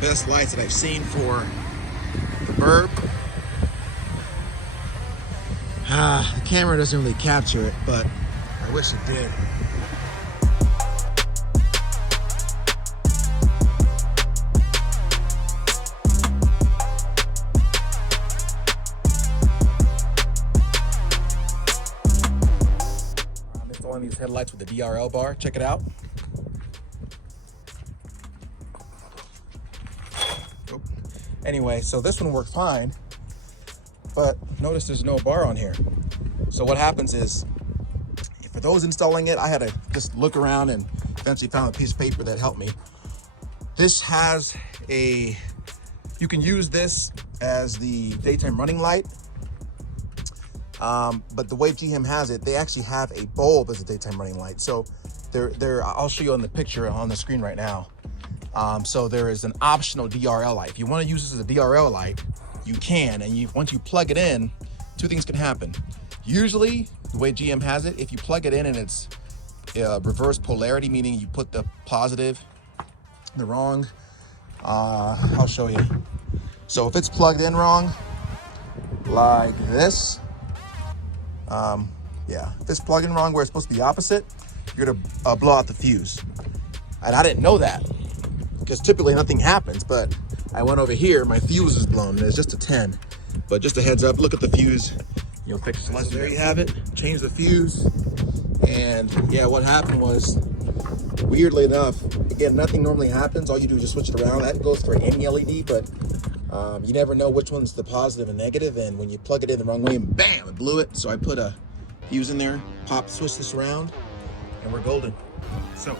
best lights that I've seen for the burb. The camera doesn't really capture it, but I wish it did. I'm installing these headlights with the DRL bar. Check it out. Anyway, so this one worked fine, but notice there's no bar on here. So what happens is, for those installing it, I had to just look around and eventually found a piece of paper that helped me. This has you can use this as the daytime running light, but the way GM has it, they actually have a bulb as a daytime running light. So I'll show you on the picture on the screen right now. So there is an optional DRL light. If you want to use this as a DRL light, you can, and once you plug it in, two things can happen. Usually, the way GM has it, if you plug it in and it's reverse polarity, meaning you put the positive in the wrong, I'll show you. So if it's plugged in wrong, like this, yeah, if it's plugged in wrong where it's supposed to be opposite, you're gonna blow out the fuse. And I didn't know that, because typically nothing happens, but I went over here, my fuse is blown, and it's just a 10. But just a heads up, look at the fuse, you'll fix it. So there you have it, change the fuse. And yeah, what happened was, weirdly enough, again, nothing normally happens. All you do is just switch it around. That goes for any LED, but you never know which one's the positive and negative. And when you plug it in the wrong way, and bam, it blew it. So I put a fuse in there, switch this around, and we're golden. So